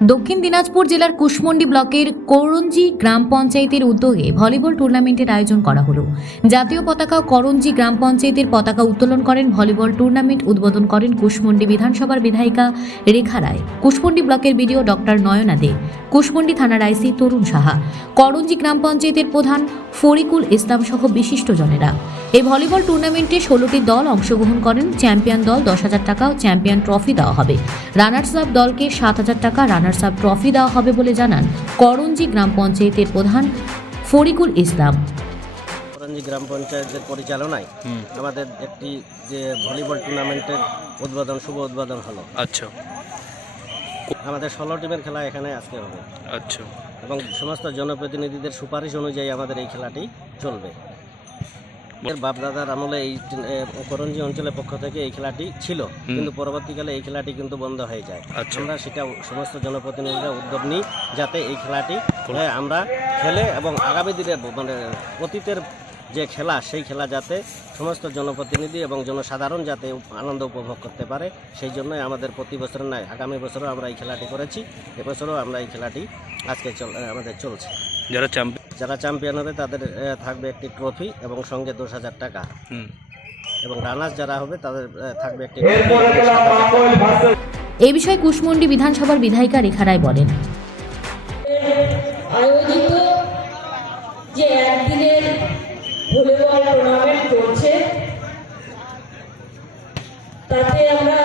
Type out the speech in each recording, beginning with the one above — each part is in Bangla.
দক্ষিণ দিনাজপুর জেলার কুশমন্ডি ব্লকের করঞ্জি গ্রাম পঞ্চায়েতের উদ্যোগে ভলিবল টুর্নামেন্টের আয়োজন করা হলো। জাতীয় পতাকা করঞ্জি গ্রাম পঞ্চায়েতের পতাকা উত্তোলন করেন ভলিবল টুর্নামেন্ট উদ্বোধন করেন কুশমন্ডি বিধানসভার বিধায়িকা রেখা রায়। কুশমন্ডি ব্লকের বিডিও ডক্টর নয়না দে, কুশমন্ডি থানার আইসি তরুণ সাহা, করঞ্জি গ্রাম পঞ্চায়েতের প্রধান ফরিকুল ইসলাম সহ বিশিষ্টজনেরা। এই ভলিবল টুর্নামেন্টে ষোলোটি দল অংশগ্রহণ করেন। চ্যাম্পিয়ন দল দশ হাজার টাকা ও চ্যাম্পিয়ন ট্রফি দেওয়া হবে। রানার্স আপ দলকে সাত হাজার টাকা রানার্স আপ ট্রফি দেওয়া হবে বলে জানান করঞ্জি গ্রাম পঞ্চায়েতের প্রধান ফরিকুল ইসলাম। করঞ্জি গ্রাম পঞ্চায়েতের পরিচালনায় আমাদের একটি যে ভলিবল টুর্নামেন্টের উদ্বোধন শুভ উদ্বোধন হলো। আচ্ছা। আমাদের ষোলো টিমের খেলা এখানে আজকে হবে। আচ্ছা। এবং সমস্ত জনপ্রতিনিধিদের সুপারিশ অনুযায়ী আমাদের এই খেলাটি চলবে। বাপদাদার আমলে এই করঞ্জি অঞ্চলের পক্ষ থেকে এই খেলাটি ছিল। কিন্তু পরবর্তীকালে এই খেলাটি কিন্তু বন্ধ হয়ে যায়। আচ্ছা। আমরা সেটা সমস্ত জনপ্রতিনিধিরা উদ্যোগ নিই যাতে এই খেলাটি আমরা খেলে এবং আগামী দিনে মানে অতীতের যে খেলা সেই খেলা যাতে সমস্ত জনপ্রতিনিধি এবং জনসাধারণ যাতে আনন্দ উপভোগ করতে পারে সেই জন্যই আমাদের প্রতি বছর নয় আগামী বছরও আমরা এই খেলাটি করেছি। এবছরও আমরা এই খেলাটি আজকে চল আমাদের চলছে। যারা চ্যাম্পিয়ন যারা চ্যাম্পিয়ন হবে তাদের থাকবে একটি ট্রফি এবং সঙ্গে দশ হাজার টাকা। এবং রানার্স যারা হবে তাদের থাকবে একটি trophy এবং 7,000 টাকা। এই বিষয়ে কুশমন্ডি বিধানসভার বিধায়িকা রেখা রায় বলেন। আয়োজিত যে একদিনের ভলিবল টুর্নামেন্ট চলছে তাতে আমরা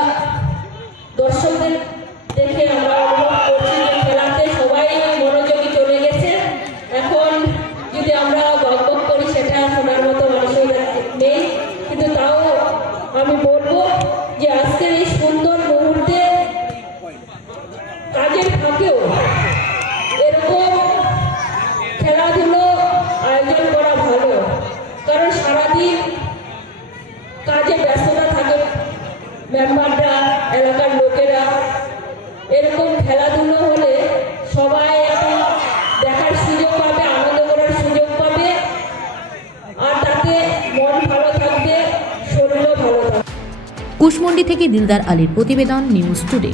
ভালো। কারণ সারাদিন কাজে ব্যস্ততা থাকে মেম্বাররা, এলাকার লোকেরা। এরকম খেলাধুলো হলে সবাই এখন দেখার সুযোগ পাবে, আনন্দ করার সুযোগ পাবে। আর তাতে মন ভালো থাকবে, শরীরও ভালো থাকবে। কুশমন্ডি থেকে দিলদার আলীর প্রতিবেদন নিউজ টুডে।